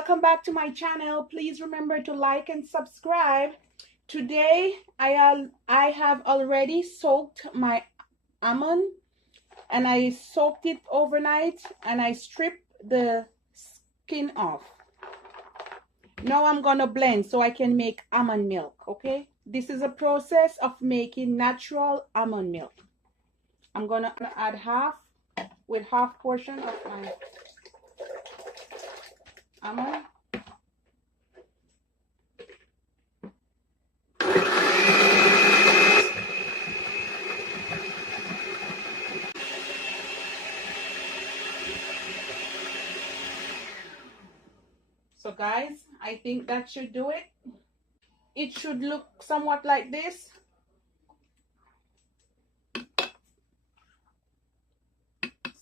welcome back to my channel. Please remember to like and subscribe. Today I have already soaked my almond, and I soaked it overnight, and I stripped the skin off. Now I'm gonna blend so I can make almond milk. Okay, this is a process of making natural almond milk. I'm gonna add half portion of my almond. So guys, I think that should do it. It should look somewhat like this.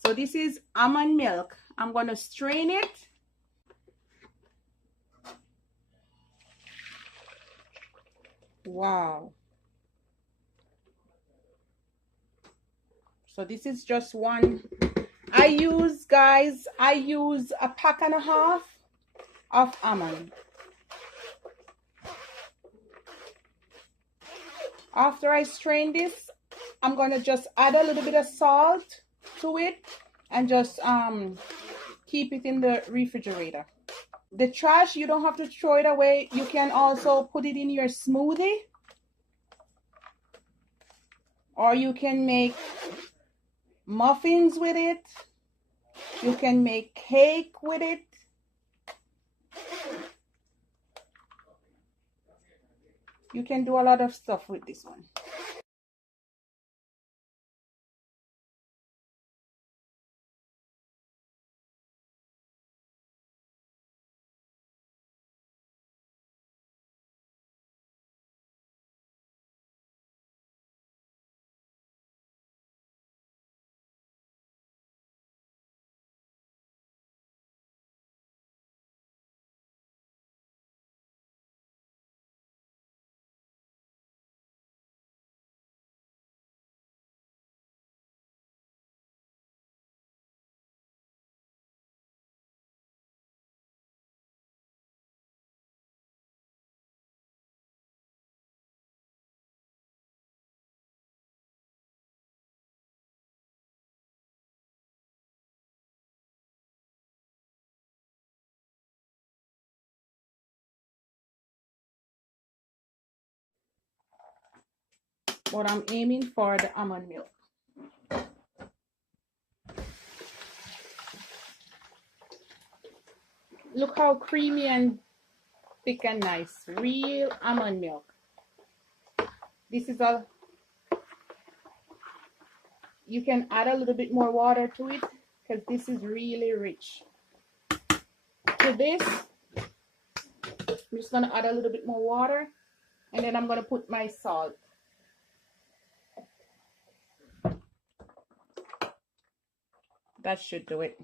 So this is almond milk. I'm going to strain it. Wow. So this is just one. I use a pack and a half of almond. After I strain this, I'm going to just add a little bit of salt to it and just keep it in the refrigerator. The trash, you don't have to throw it away. You can also put it in your smoothie, or you can make muffins with it. You can make cake with it. You can do a lot of stuff with this one. But I'm aiming for the almond milk. Look how creamy and thick and nice. Real almond milk. This is a, you can add a little bit more water to it because this is really rich. To this, I'm just gonna add a little bit more water, and then I'm gonna put my salt. That should do it.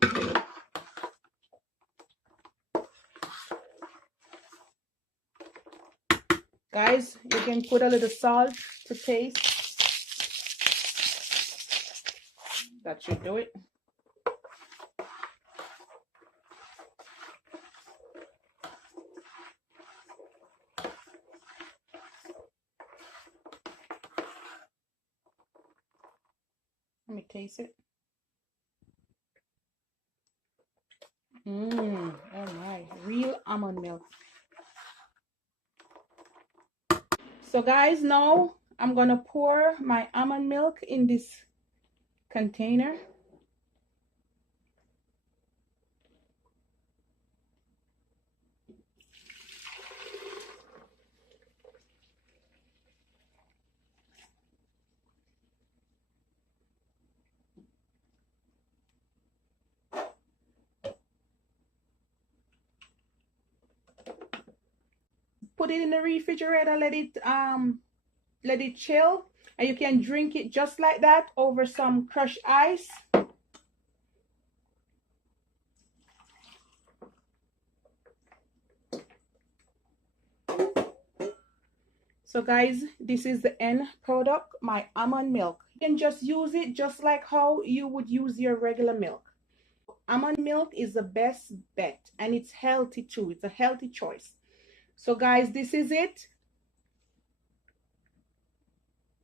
Guys, you can put a little salt to taste. That should do it. Let me taste it. Oh my, real almond milk. So guys, now I'm gonna pour my almond milk in this container. Put it in the refrigerator, let it chill, and you can drink it just like that over some crushed ice. So guys, this is the end product, my almond milk. You can just use it just like how you would use your regular milk. almond milk is the best bet, and it's healthy too. It's a healthy choice. So guys, this is it.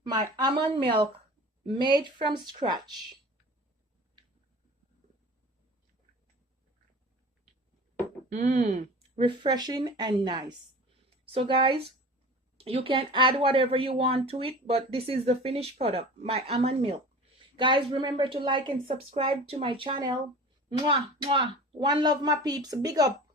My almond milk made from scratch. Refreshing and nice. So guys, you can add whatever you want to it, but this is the finished product, my almond milk. Guys, remember to like and subscribe to my channel. Mwah, mwah. One love, my peeps. Big up.